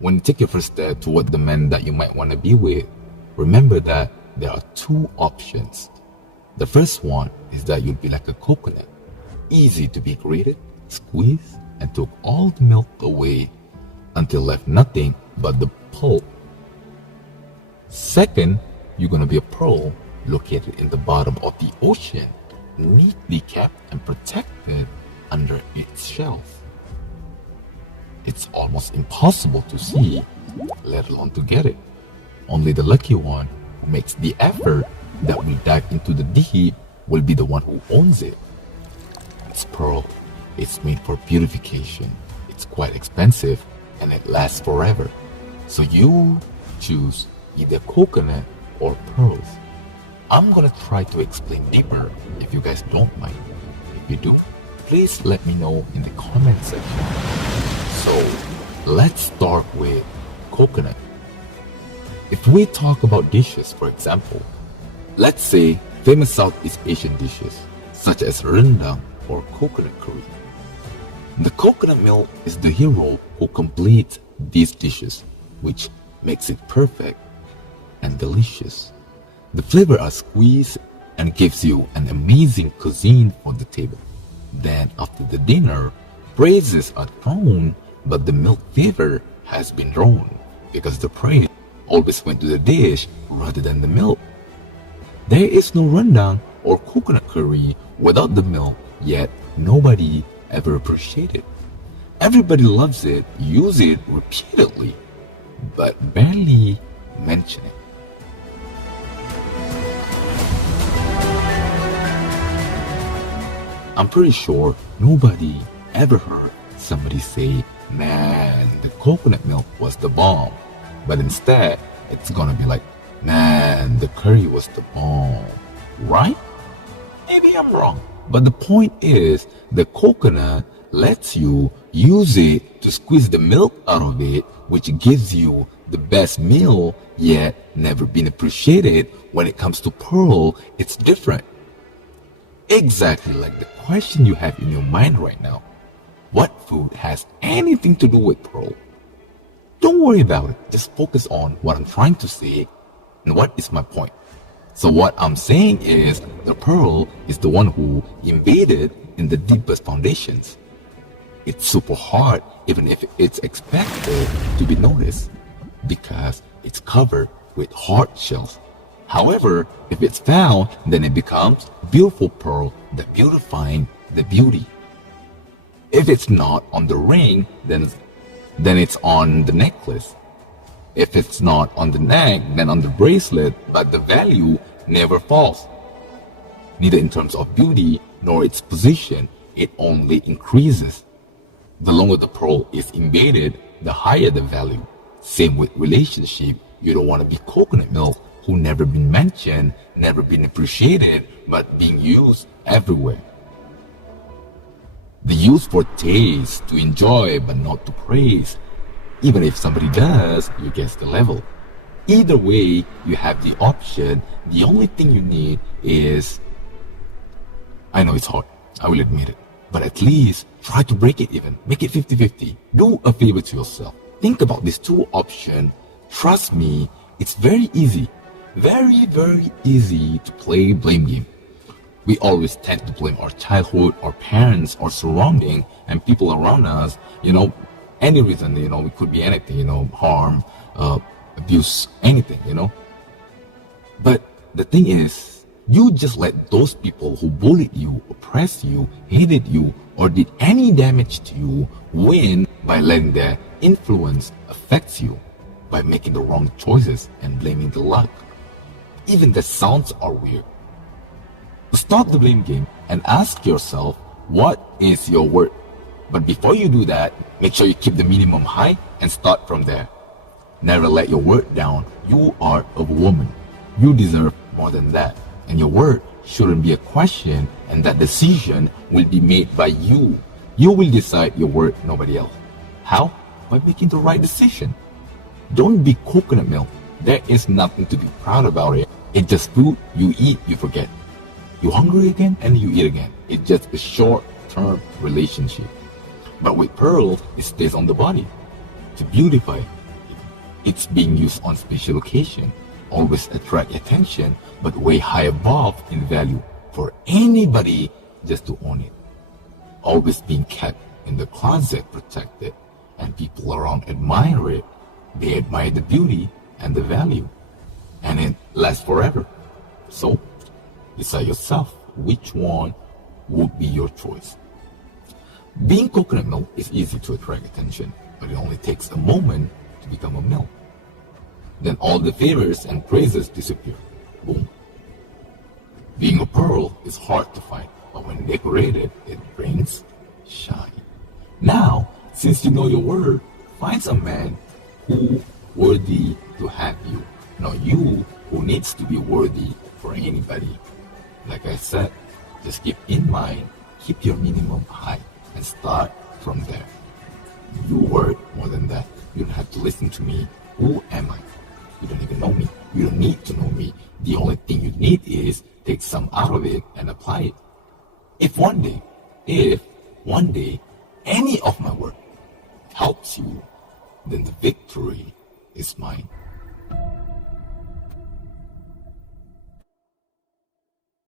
When you take your first step toward the man that you might want to be with, remember that there are two options. The first one is that you'll be like a coconut, easy to be grated, squeezed, and took all the milk away until left nothing but the pulp. Second, you're going to be a pearl located in the bottom of the ocean, neatly kept and protected under its shelf. It's almost impossible to see, let alone to get it. Only the lucky one who makes the effort that will dive into the deep will be the one who owns it. It's pearl. It's made for beautification. It's quite expensive and it lasts forever. So you choose either coconut or pearls. I'm gonna try to explain deeper if you guys don't mind. If you do, please let me know in the comment section. So let's start with coconut. If we talk about dishes, for example, let's say famous Southeast Asian dishes such as rendang or coconut curry. The coconut milk is the hero who completes these dishes, which makes it perfect and delicious. The flavors are squeezed and gives you an amazing cuisine for the table. Then after the dinner, praises are thrown, but the milk flavor has been drawn because the praise always went to the dish rather than the milk. There is no rendang or coconut curry without the milk, yet nobody ever appreciates it. Everybody loves it, use it repeatedly, but barely mention it. I'm pretty sure nobody ever heard somebody say, man, the coconut milk was the bomb. But instead, it's gonna be like, man, the curry was the bomb. Right? Maybe I'm wrong. But the point is, the coconut lets you use it to squeeze the milk out of it, which gives you the best meal, yet never been appreciated. When it comes to pearl, it's different. Exactly like the question you have in your mind right now. What food has anything to do with pearl? Don't worry about it. Just focus on what I'm trying to say and what is my point. So what I'm saying is the pearl is the one who embedded in the deepest foundations. It's super hard even if it's expected to be noticed because it's covered with hard shells. However, if it's found, then it becomes beautiful pearl, the beautifying the beauty. If it's not on the ring, then it's on the necklace. If it's not on the neck, then on the bracelet, but the value never falls. Neither in terms of beauty nor its position, it only increases. The longer the pearl is embedded, the higher the value. Same with relationship. You don't want to be coconut milk who never been mentioned, never been appreciated, but being used everywhere. The use for taste, to enjoy but not to praise. Even if somebody does, you guess the level. Either way, you have the option. The only thing you need is, I know it's hard, I will admit it, but at least try to break it even. Make it 50-50. Do a favor to yourself. Think about these two options. Trust me, it's very easy. Very, very easy to play blame game. We always tend to blame our childhood, our parents, our surrounding, and people around us. Any reason, it could be anything, harm, abuse, anything, But the thing is, you just let those people who bullied you, oppressed you, hated you, or did any damage to you win by letting their influence affect you, by making the wrong choices and blaming the luck. Even the sounds are weird. Stop the blame game and ask yourself, what is your worth? But before you do that, make sure you keep the minimum high and start from there. Never let your worth down. You are a woman. You deserve more than that. And your worth shouldn't be a question, and that decision will be made by you. You will decide your worth, nobody else. How? By making the right decision. Don't be coconut milk. There is nothing to be proud about it. It's just food you eat, you forget. You hungry again and you eat again. It's just a short-term relationship. But with pearl, it stays on the body to beautify, It's being used on special occasion, always attract attention, but way high above in value for anybody just to own it. Always being kept in the closet protected, and people around admire it. They admire the beauty and the value, and it lasts forever. So, decide yourself which one would be your choice. Being coconut milk is easy to attract attention, but it only takes a moment to become a milk. Then all the favors and praises disappear. Boom. Being a pearl is hard to find, but when decorated, it brings shine. Now, since you know your worth, find some man who worthy to have you, not you who needs to be worthy for anybody. Like I said, just keep in mind, keep your minimum high and start from there. You worth more than that. You don't have to listen to me. Who am I? You don't even know me. You don't need to know me. The only thing you need is take some out of it and apply it. If one day, any of my work helps you, then the victory is mine.